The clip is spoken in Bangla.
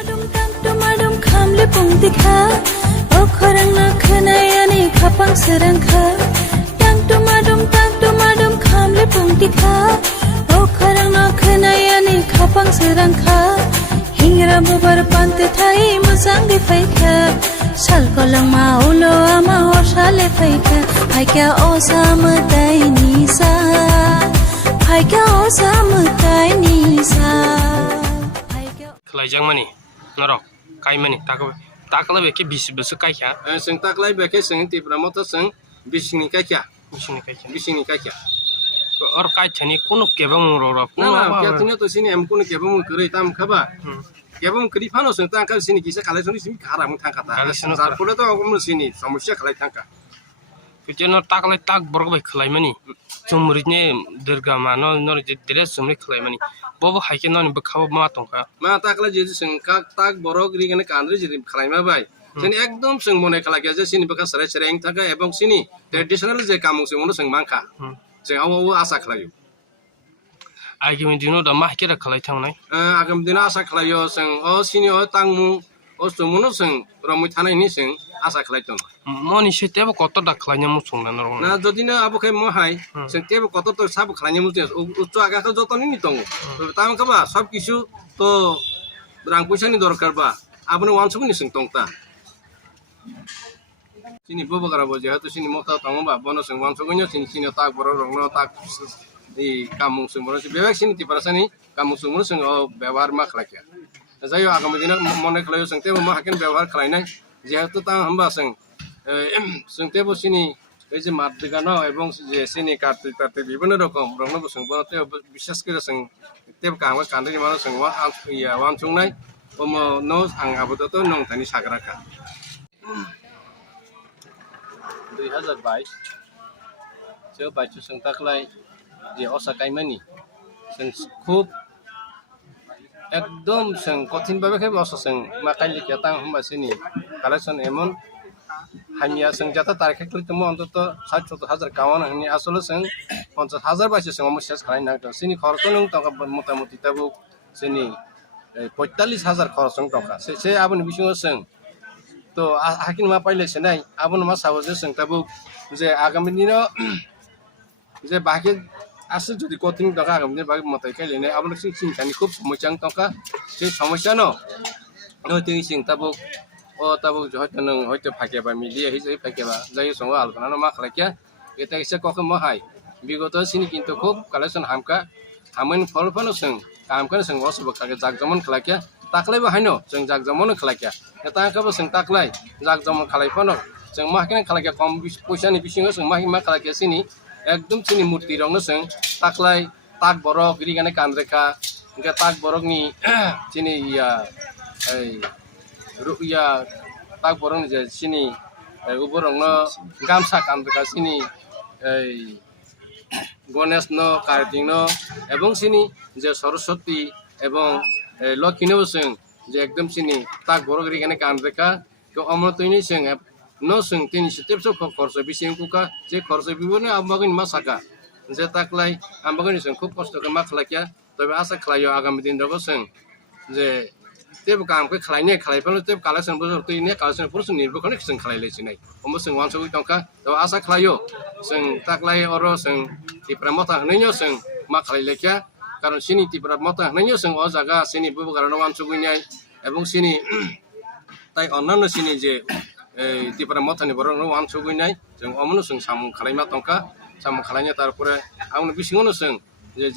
Tumadum kamle pungtika Okharang na khanayani khapang serangkha Tang tumadum kamle pungtika Okharang na khanayani khapang serangkha Hingra bubar pante thai musang di faika Sal kolang maulo ama horsale faika Faika osam tai nisa Faika osam tai nisa Kelaijang mani, norok, kai mani, takla beke bisi kai kya, sing taklai beke sing ti pramota sing bising kai kya bising kai kya, or kai chani kuno kebang rorok, na kya tunya to sini em kun kebam kure tam khaba kebam kri phano sing ta ka sini kisa kale suni sini khara mung thang kata sar pole to agum sini samusya khalai thangka Kecil takla tak borok baik kelai mani, cumritnya derga mana, nor jadi sumri kelai mani, bobo haike nani berkau matong ka, ma takla jadi sing kak tak borok ri gane kandri jadi khalai ma bai sini ekdom sing mone khala kya sini baka sare sereng thaka ebong sini traditional je kamung sing mono sing mangka sing awu asa khlayu Agi mendino dah mah kira kelai thang nai, agam dina asa khlayo sing o sini o tangmu o sumuno sing romu thana ini sing asa khlai ton moni setiap kota dah kelainya musung dan orang. na যদি না আবো খাই মহাই সেতে কত তো সব খালানি মুতে উচ্চ আগা তো যত নি তঙ্গ তো তাম কবা সব কিছু তো রাং পয়সানি দরকার বা আপনি ওয়ানসুনি সিং তংতা চিনি বব করাবো যেহেতু চিনি মতা তঙ্গ বা বন সিং ওয়ানসুনি চিনি চিনি তাক বড় রং তাক এই কামুং সিং বড় বেবাক চিনি তি পারাসানি কামুং সিং বড় সিং ব্যবহার মা খালাকিয়া যাইও আগামী দিনে মনে খালাইও সিং তেবো মা হাকেন ব্যবহার খালাইনাই যেহেতু তা হামবা সিং जों तेबो सिनि এই যে মাত দেখানো এবং যে সিনি কাটতে কাটতে বিভিন্ন রকম রং বসং বনতে বিশেষ করে जों তেব কামা কান্দ্রি মানুষ जों ওয়ান সংনাই ওম নো আং আবদত নং थानि साग्राखा 2022 जो बाइचु जों ताकलाय जे असा काइमानि जों खूब एकदम जों कठिन भाবে खाय असा जों माकाइलि केतां हमबा सिनि कालेक्शन एमन হামিয়া जों যাতা তারিখে কইতমো অন্তত 60-70,000 কাওয়ান হানি আসলে जों 50,000 বাইছে जों শেষ খাই না সিনি খরচ নং টাকা মোটামুটি তাবু সিনি 45,000 খরচ নং টাকা সে আবনি বিসং जों তো হাকিন মা পাইলেছে নাই আবন মা সাবো যে जों তাবু যে আগামী দিন যে বাকি আছে যদি কঠিন টাকা আগামী দিন বাকি মতাই কাইলেনে আবন চিন্তানি খুব সমস্যা টাকা সেই সমস্যা ন নতি সিং তাবু ও তাবো হয়তো নং হয়তো ফাকেবা মিলিয়ে হইছে ফাকেবা যাই সঙ্গ আলোচনা মা খালাকিয়া এটা এসে কখন মহাই বিগত সিনি কিন্তু খুব কালেকশন হামকা হামন ফলফানো जों কামখানে जों অসব খাগে জাগজমন খালাকিয়া তাকলাইবো হাইনো जों জাগজমন খালাকিয়া এটা কাবো जों তাকলাই জাগজমন খালাইফানো जों মাহকেন খালাকিয়া কম পয়সানি বিসিङो जों মাহি মা খালাকিয়া সিনি একদম সিনি মূর্তি রংনো जों তাকলাই তাক বরক রিগানে কানরেখা ইনকা তাক বরকনি সিনি এই ruya tak borong je sini uborong no gamsa kandka sini Ganesh no karting no এবং sini je সরস্বতী এবং লক্ষ্মী no जों যে একদম sini tak borok rigane kandka ko amrotini जों no जों tin step so খরচ বিসিং কুকা যে খরচ বিবনে আমবাগনি মাসাকা যে তাকলাই আমবাগনি जों খুব কষ্ট করে মা খালাকিয়া তবে আশা খালাইও আগামী দিন রব जों যে তেব কাম কে খালাইনে খালাইফানো তেব কালেকশন বজর তৈনে কালেকশন পুরুষ নির্ভর করে जों খালাইলেছিনাই ওমো जों ওয়ানসুই টংকা তো আশা খালাইও जों তাকলাই অর जों টিপ্রা মতা হনৈনো जों মা খালাইলেকিয়া কারণ সিনি টিপ্রা মতা হনৈনো जों অ জায়গা সিনি বুবু কারণ ওয়ানসুইনাই এবং সিনি তাই অন্যান্য সিনি যে এই টিপ্রা মতানি বরং ওয়ানসুইনাই जों অমনো जों সামু খালাইমা টংকা সামু খালাইনে তারপরে আমন বিসিङनो जों